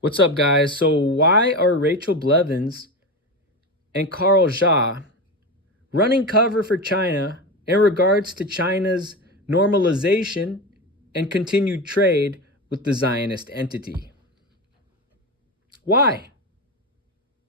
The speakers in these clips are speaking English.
What's up, guys? So, why are Rachel Blevins and Carl Zha running cover for China in regards to China's normalization and continued trade with the Zionist entity? Why?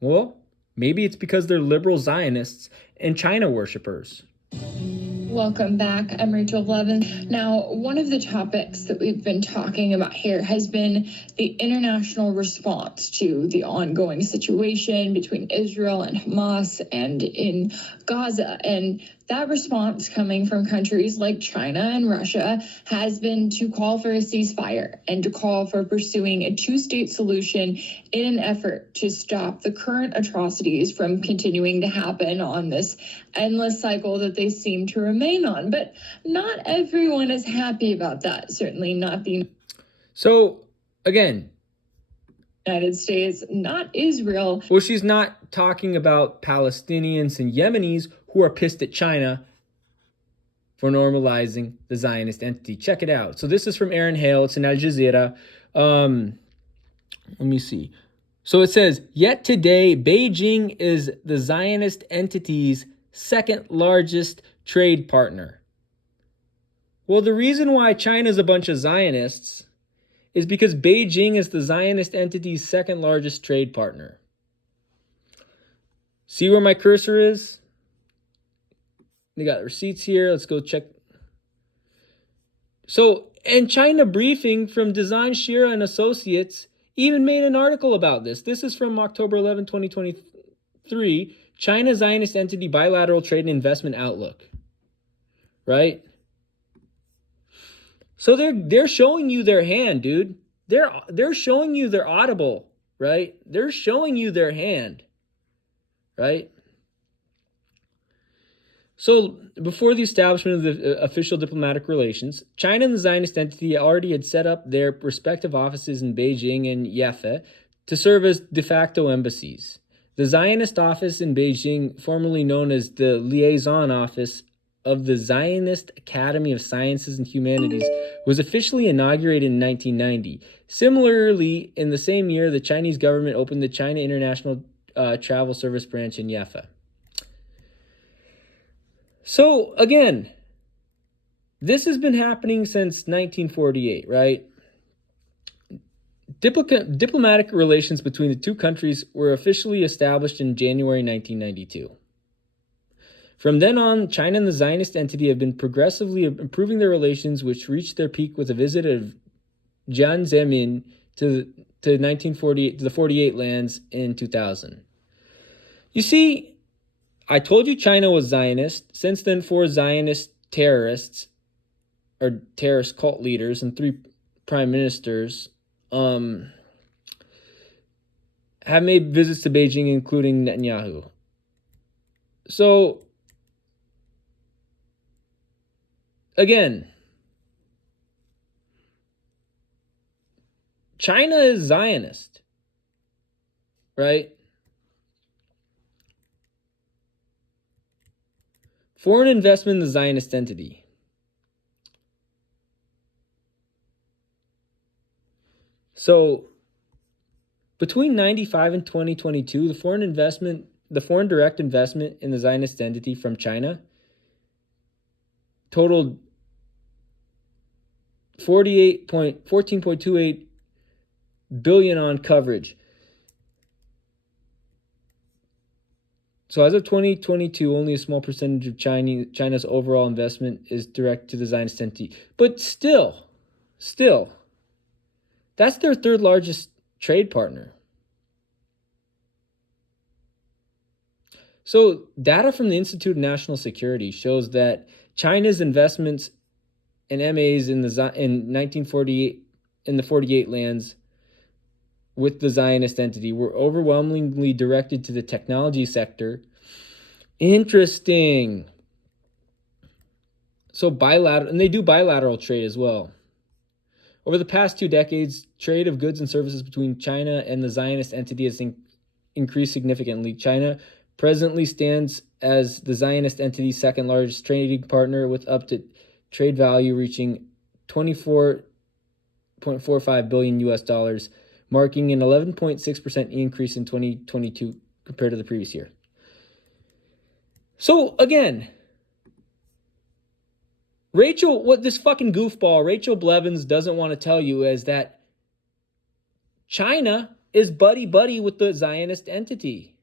Well, maybe it's because they're liberal Zionists and China worshippers. Welcome back. I'm Rachel Blevins. Now, one of the topics that we've been talking about here has been the international response to the ongoing situation between Israel and Hamas and in Gaza. And that response coming from countries like China and Russia has been to call for a ceasefire and to call for pursuing a two-state solution in an effort to stop the current atrocities from continuing to happen on this endless cycle that they seem to remain on. But not everyone is happy about that. Certainly not the So, again, United States, not Israel. well, she's not talking about Palestinians and Yemenis who are pissed at China for normalizing the Zionist entity. Check it out. So this is from Aaron Hale. It's in Al Jazeera. Let me see. So it says, yet today, Beijing is the Zionist entity's second largest trade partner. Well, the reason why China's a bunch of Zionists is because Beijing is the Zionist entity's second largest trade partner. See where my cursor is? They got receipts here. Let's go check. So, and China Briefing from Design Shira and Associates even made an article about this. This is from October 11, 2023, China Zionist Entity Bilateral Trade and Investment Outlook. Right? So they're showing you their hand, dude. They're showing you their audible, right? They're showing you their hand. Right? So, before the establishment of the official diplomatic relations, China and the Zionist entity already had set up their respective offices in Beijing and Yafa to serve as de facto embassies. The Zionist office in Beijing, formerly known as the Liaison Office of the Zionist Academy of Sciences and Humanities, was officially inaugurated in 1990. Similarly, in the same year, the Chinese government opened the China International Travel Service branch in Yafa. So, again, this has been happening since 1948, right? Diplomatic relations between the two countries were officially established in January 1992. From then on, China and the Zionist entity have been progressively improving their relations, which reached their peak with a visit of Jiang Zemin to the 48 lands in 2000. You see, I told you China was Zionist. Since then, 4 Zionist terrorists, or terrorist cult leaders, and 3 prime ministers have made visits to Beijing, including Netanyahu. So, again, China is Zionist, right? Foreign investment in the Zionist entity. So, between 1995 and 2022, the foreign direct investment in the Zionist entity from China totaled $14.28 billion on coverage. So as of 2022, only a small percentage of China's overall investment is direct to the Zionist entity. But still, that's their third largest trade partner. So data from the Institute of National Security shows that China's investments in MAs in 1948 in the 48 lands with the Zionist entity were overwhelmingly directed to the technology sector. Interesting. So they do bilateral trade as well. Over the past 2 decades, trade of goods and services between China and the Zionist entity has increased significantly. China presently stands as the Zionist entity's second largest trading partner, with up to trade value reaching $24.45 billion US dollars, marking an 11.6% increase in 2022 compared to the previous year. So again, what this fucking goofball, Rachel Blevins, doesn't want to tell you is that China is buddy-buddy with the Zionist entity.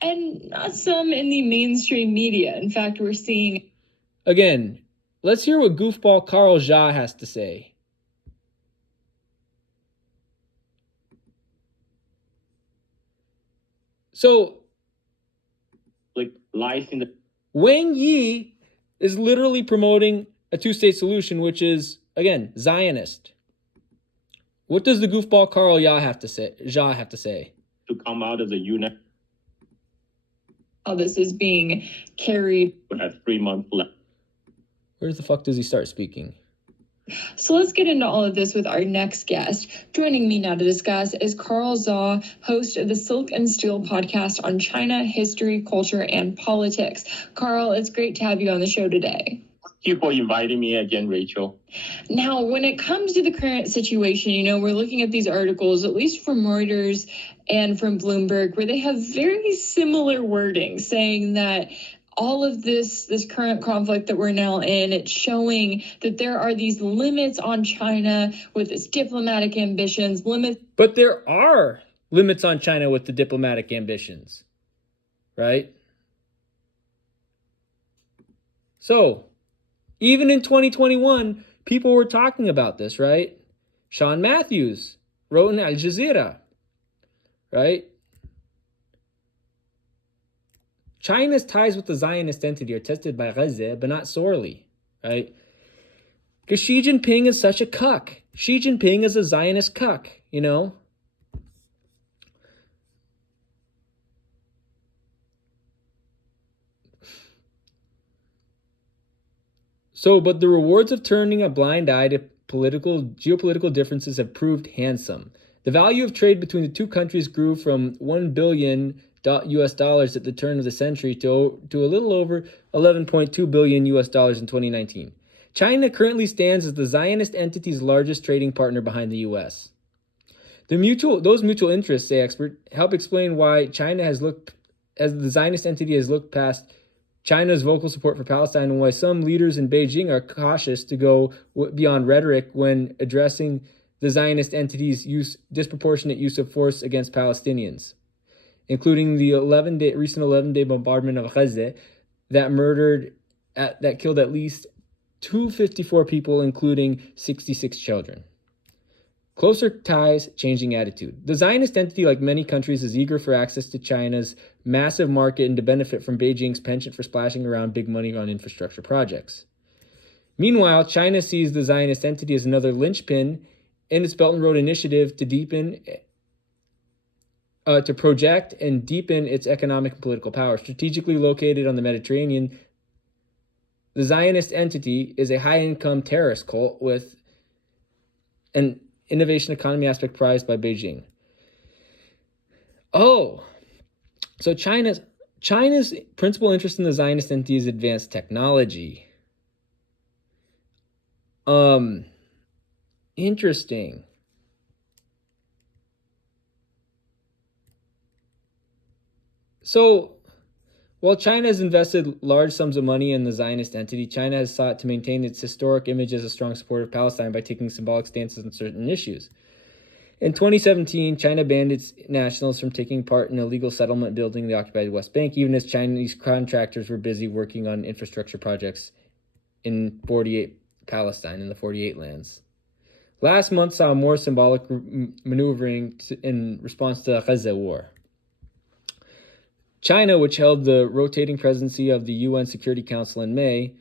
And not some in the mainstream media. In fact, we're seeing... Again, let's hear what goofball Carl Zha has to say. So, life in the... Wang Yi is literally promoting a two-state solution, which is, again, Zionist. What does the goofball Carl Zha have to say? To come out of the unit. How this is being carried. We have 3 months left. Where the fuck does he start speaking? So let's get into all of this with our next guest. Joining me now to discuss is Carl Zha, host of the Silk and Steel podcast on China, history, culture, and politics. Carl, it's great to have you on the show today. Thank you for inviting me again, Rachel. Now, when it comes to the current situation, we're looking at these articles, at least from Reuters and from Bloomberg, where they have very similar wording saying that all of this current conflict that we're now in, it's showing that there are these limits on China with its diplomatic ambitions, But there are limits on China with the diplomatic ambitions, right? So, even in 2021, people were talking about this, right? Sean Matthews wrote in Al Jazeera, right? China's ties with the Zionist entity are tested by Gaza, but not sorely, right? Because Xi Jinping is such a cuck. Xi Jinping is a Zionist cuck, So, but the rewards of turning a blind eye to geopolitical differences have proved handsome. The value of trade between the two countries grew from $1 billion US dollars at the turn of the century to a little over $11.2 billion US dollars in 2019. China currently stands as the Zionist entity's largest trading partner behind the US. Those mutual interests, say experts, help explain why the Zionist entity has looked past China's vocal support for Palestine and why some leaders in Beijing are cautious to go beyond rhetoric when addressing the Zionist entity's disproportionate use of force against Palestinians, including the recent 11-day bombardment of Gaza that killed at least 254 people, including 66 children. Closer ties, changing attitude. The Zionist entity, like many countries, is eager for access to China's massive market and to benefit from Beijing's penchant for splashing around big money on infrastructure projects. Meanwhile, China sees the Zionist entity as another linchpin in its Belt and Road Initiative to project and deepen its economic and political power. Strategically located on the Mediterranean, the Zionist entity is a high-income terrorist cult with an innovation economy aspect prized by Beijing. Oh, so China's principal interest in the Zionist entity is advanced technology. Interesting. So, while China has invested large sums of money in the Zionist entity, China has sought to maintain its historic image as a strong supporter of Palestine by taking symbolic stances on certain issues. In 2017, China banned its nationals from taking part in illegal settlement building the occupied West Bank, even as Chinese contractors were busy working on infrastructure projects in Palestine, in the 48 lands. Last month saw more symbolic maneuvering in response to the Gaza war. China, which held the rotating presidency of the UN Security Council in May,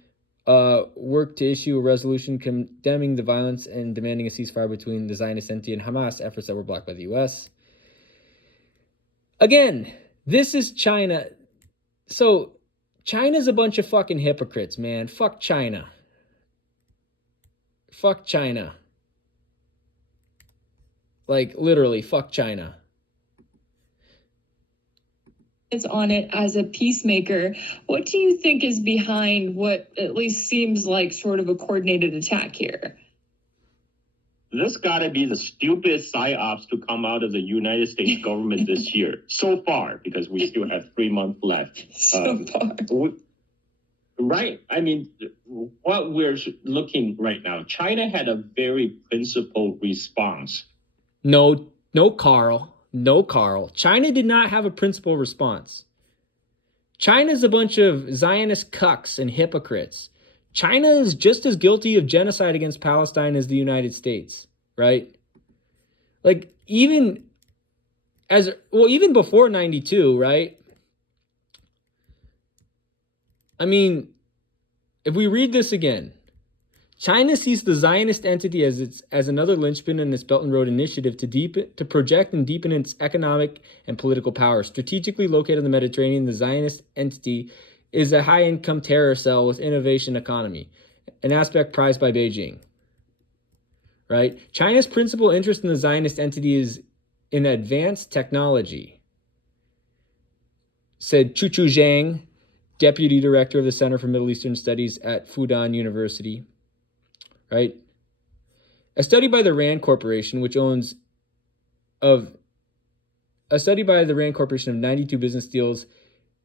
worked to issue a resolution condemning the violence and demanding a ceasefire between the Zionist entity and Hamas, efforts that were blocked by the US. Again, this is China. So, China's a bunch of fucking hypocrites, man. Fuck China. Fuck China. Like, literally, fuck China. It's on it as a peacemaker. What do you think is behind what at least seems like sort of a coordinated attack here? This got to be the stupidest psyops to come out of the United States government this year, so far, because we still have 3 months left. So far. Right. I mean, what we're looking right now, China had a very principled response. No, Carl. No, Carl. China did not have a principled response. China's a bunch of Zionist cucks and hypocrites. China is just as guilty of genocide against Palestine as the United States, right? Like, even before 92, right? I mean, if we read this again, China sees the Zionist entity as another linchpin in its Belt and Road Initiative to project and deepen its economic and political power. Strategically located in the Mediterranean, the Zionist entity is a high-income terror cell with innovation economy, an aspect prized by Beijing. Right? China's principal interest in the Zionist entity is in advanced technology, said Chu Zhang, deputy director of the Center for Middle Eastern Studies at Fudan University. Right? A study by the Rand Corporation, of 92 business deals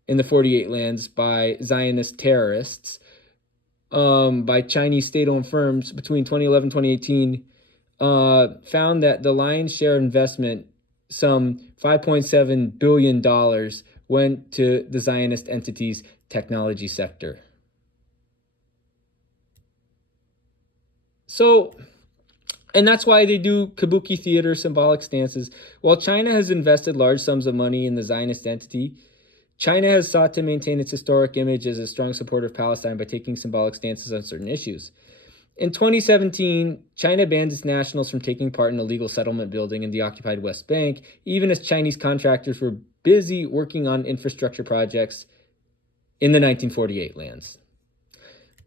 in the 48 lands by Zionist terrorists, by Chinese state-owned firms between 2011 and 2018, found that the lion's share of investment, some $5.7 billion, went to the Zionist entity's technology sector. So, and that's why they do kabuki theater, symbolic stances. While China has invested large sums of money in the Zionist entity, China has sought to maintain its historic image as a strong supporter of Palestine by taking symbolic stances on certain issues. In 2017, China banned its nationals from taking part in illegal settlement building in the occupied West Bank, even as Chinese contractors were busy working on infrastructure projects in the 1948 lands.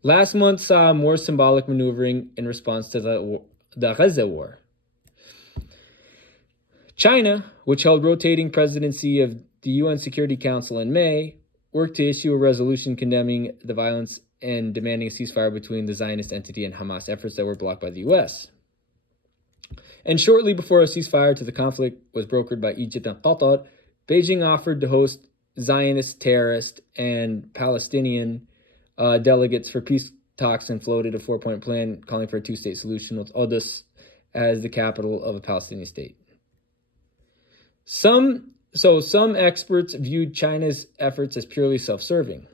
Last month saw more symbolic maneuvering in response to the Gaza war. China, which held rotating presidency of the UN Security Council in May, worked to issue a resolution condemning the violence and demanding a ceasefire between the Zionist entity and Hamas, efforts that were blocked by the US. And shortly before a ceasefire to the conflict was brokered by Egypt and Qatar, Beijing offered to host Zionist, terrorist, and Palestinian delegates for peace talks and floated a 4-point plan calling for a 2-state solution with Odus as the capital of a Palestinian state. Some experts viewed China's efforts as purely self-serving.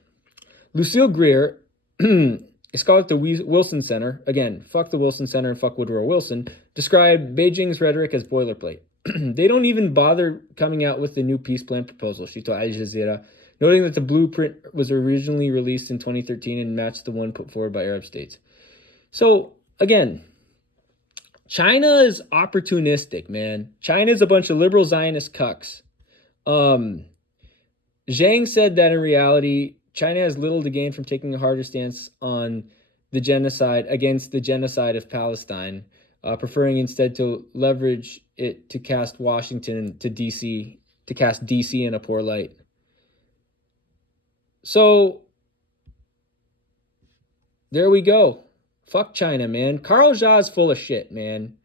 Lucille Greer, a scholar at the Wilson Center, again, fuck the Wilson Center and fuck Woodrow Wilson, described Beijing's rhetoric as boilerplate. They don't even bother coming out with the new peace plan proposal, she told Al Jazeera, noting that the blueprint was originally released in 2013 and matched the one put forward by Arab states. So, again, China is opportunistic, man. China is a bunch of liberal Zionist cucks. Zhang said that in reality, China has little to gain from taking a harder stance on the genocide of Palestine, preferring instead to leverage it to cast DC in a poor light. So, there we go. Fuck China, man. Carl Zha is full of shit, man.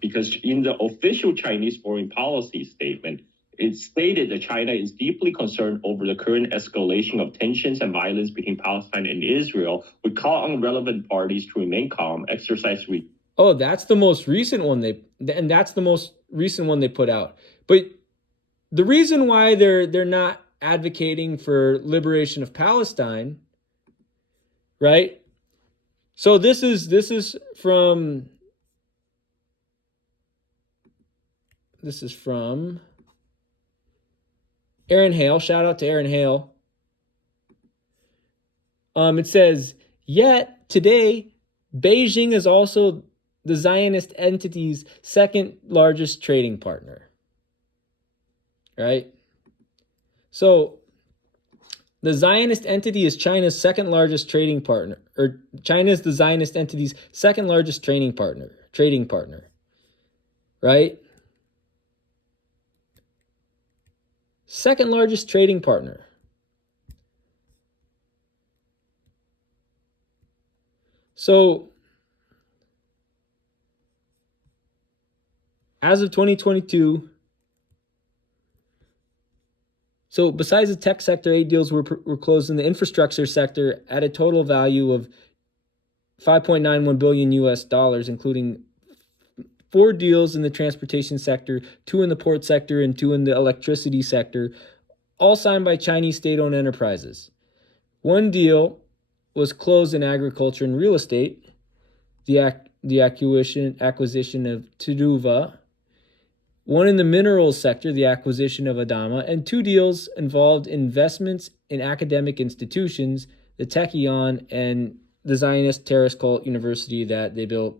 Because in the official Chinese foreign policy statement, it stated that China is deeply concerned over the current escalation of tensions and violence between Palestine and Israel. We call on relevant parties to remain calm, exercise. Oh, that's the most recent one they put out. But the reason why they're not advocating for liberation of Palestine, right? So this is from Aaron Hale. Shout out to Aaron Hale. It says, yet today, Beijing is also the Zionist entity's second largest trading partner. Right? So the Zionist entity is China's second largest trading partner, or China's the Zionist entity's second largest trading partner. Right? Second largest trading partner. So As of 2022, so besides the tech sector, 8 deals were closed in the infrastructure sector at a total value of $5.91 billion US dollars, including 4 deals in the transportation sector, 2 in the port sector, and 2 in the electricity sector, all signed by Chinese state-owned enterprises. 1 deal was closed in agriculture and real estate, the acquisition of Tuduva. 1 in the minerals sector, the acquisition of Adama, and 2 deals involved investments in academic institutions, the Technion and the Zionist terrorist cult university that they built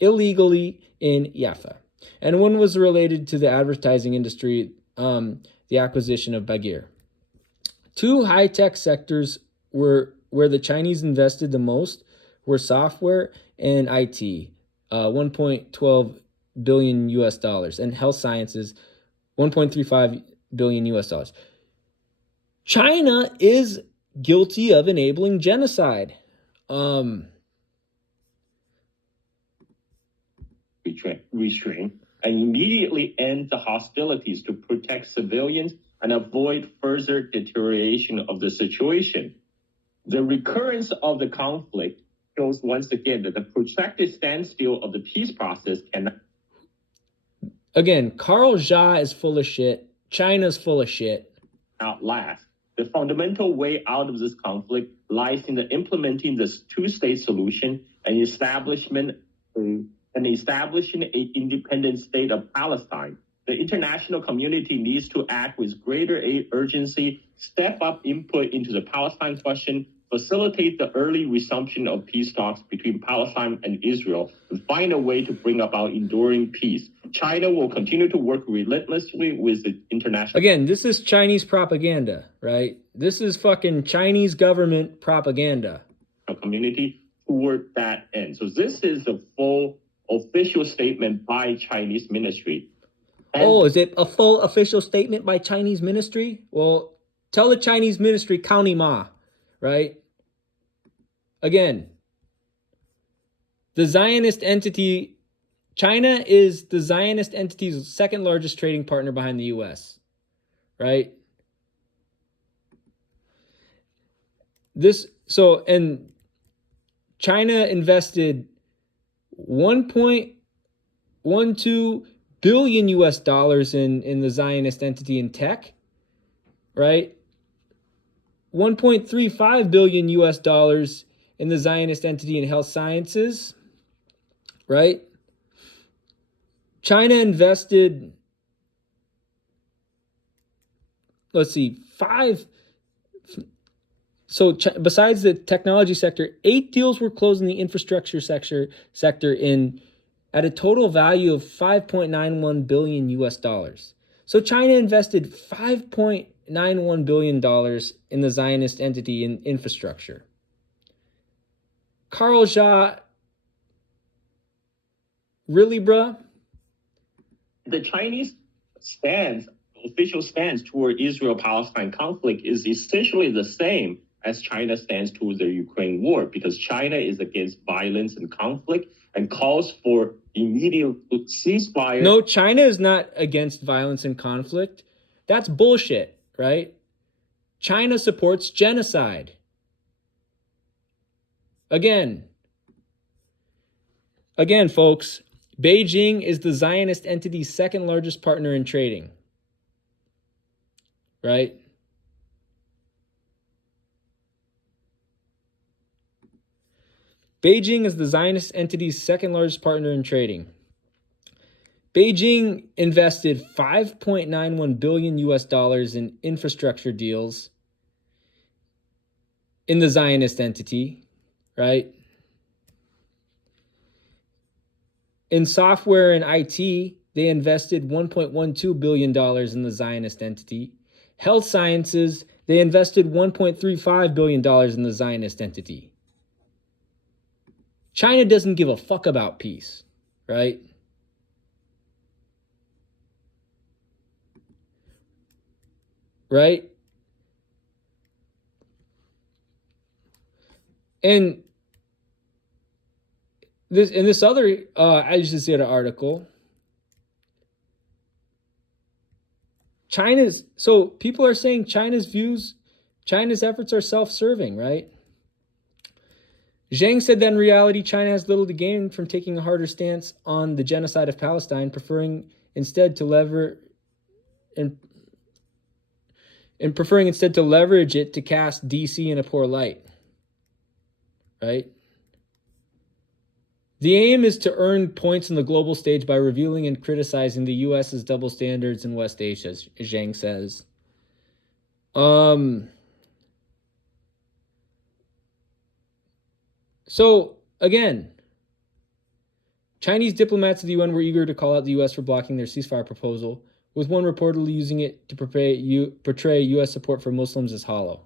illegally in Jaffa. And 1 was related to the advertising industry, the acquisition of Bagir. 2 high-tech sectors were where the Chinese invested the most were software and IT, 1.12 billion US dollars, and health sciences, 1.35 billion US dollars. China is guilty of enabling genocide. Restrain and immediately end the hostilities to protect civilians and avoid further deterioration of the situation. The recurrence of the conflict shows once again that the protracted standstill of the peace process cannot. Again, Carl Zha is full of shit. China's full of shit. Outlast. The fundamental way out of this conflict lies in the implementing this two-state solution and establishing an independent state of Palestine. The international community needs to act with greater urgency, step up input into the Palestine question, facilitate the early resumption of peace talks between Palestine and Israel, and find a way to bring about enduring peace. China will continue to work relentlessly with the international... Again, this is Chinese propaganda, right? This is fucking Chinese government propaganda. ...community toward that end. So this is the full official statement by Chinese ministry. And is it a full official statement by Chinese ministry? Well, tell the Chinese ministry, County Ma, right? Again, the Zionist entity, China is the Zionist entity's second largest trading partner behind the U.S., right? And China invested 1.12 billion US dollars in the Zionist entity in tech, right? 1.35 billion US dollars in the Zionist entity in health sciences, right? China invested, besides the technology sector, 8 deals were closed in the infrastructure sector at a total value of 5.91 billion US dollars. So China invested $5.91 billion in the Zionist entity in infrastructure. Carl Zha, really, bruh? The Chinese official stance toward Israel-Palestine conflict is essentially the same as China stands toward the Ukraine war, because China is against violence and conflict and calls for immediate ceasefire. No, China is not against violence and conflict. That's bullshit, right? China supports genocide. Again, folks, Beijing is the Zionist entity's second largest partner in trading, right? Beijing is the Zionist entity's second largest partner in trading. Beijing invested 5.91 billion US dollars in infrastructure deals in the Zionist entity, right? In software and IT, they invested $1.12 billion in the Zionist entity. Health sciences, they invested $1.35 billion in the Zionist entity. China doesn't give a fuck about peace, right? Right? And this other Al Jazeera article, So people are saying China's efforts are self-serving, right? Zhang said that in reality, China has little to gain from taking a harder stance on the genocide of Palestine, preferring instead to leverage it to cast DC in a poor light, right? The aim is to earn points on the global stage by revealing and criticizing the U.S.'s double standards in West Asia, Zhang says. So, again, Chinese diplomats at the UN were eager to call out the U.S. for blocking their ceasefire proposal, with one reportedly using it to portray U.S. support for Muslims as hollow.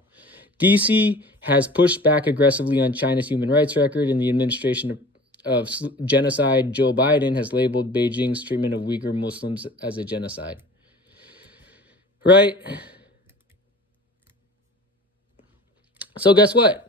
D.C. has pushed back aggressively on China's human rights record, and the administration of genocide, Joe Biden, has labeled Beijing's treatment of Uyghur Muslims as a genocide. Right? So guess what?